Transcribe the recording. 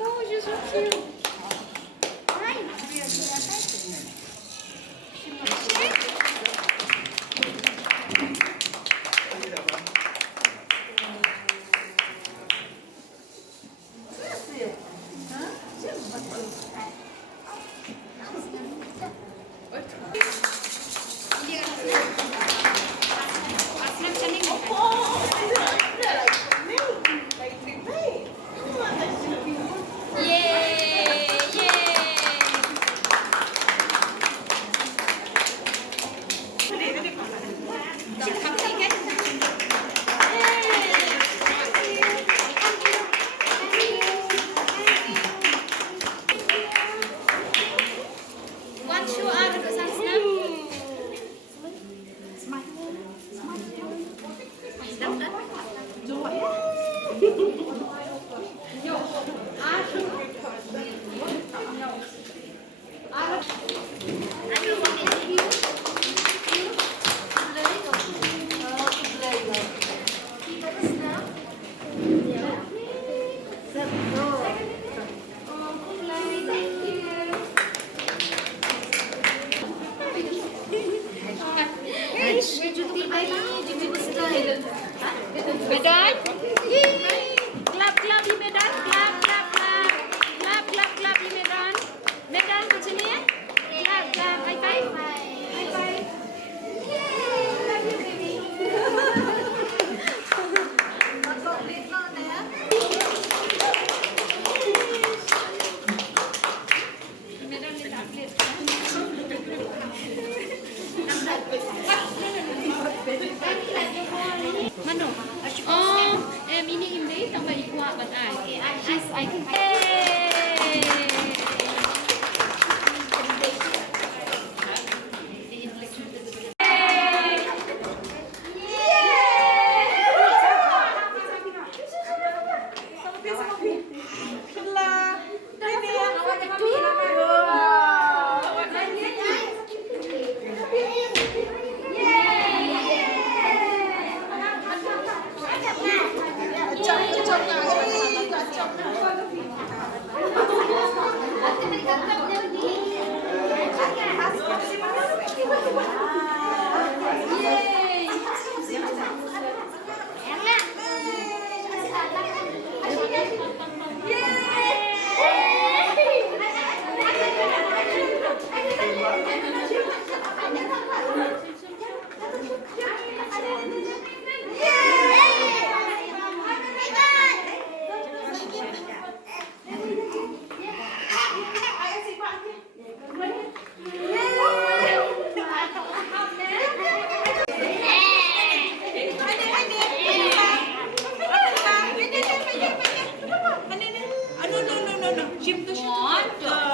Oh, you're so cute. Medan? Clap, clap di Medan. Clap, clap, clap. Clap, clap, clap di Medan. Medan ke sini ya? Clap, clap. High five. High five. Medan minta update. Mano? Oh, ini hindi tambah ikuha bat ay. I can. Ship to ship.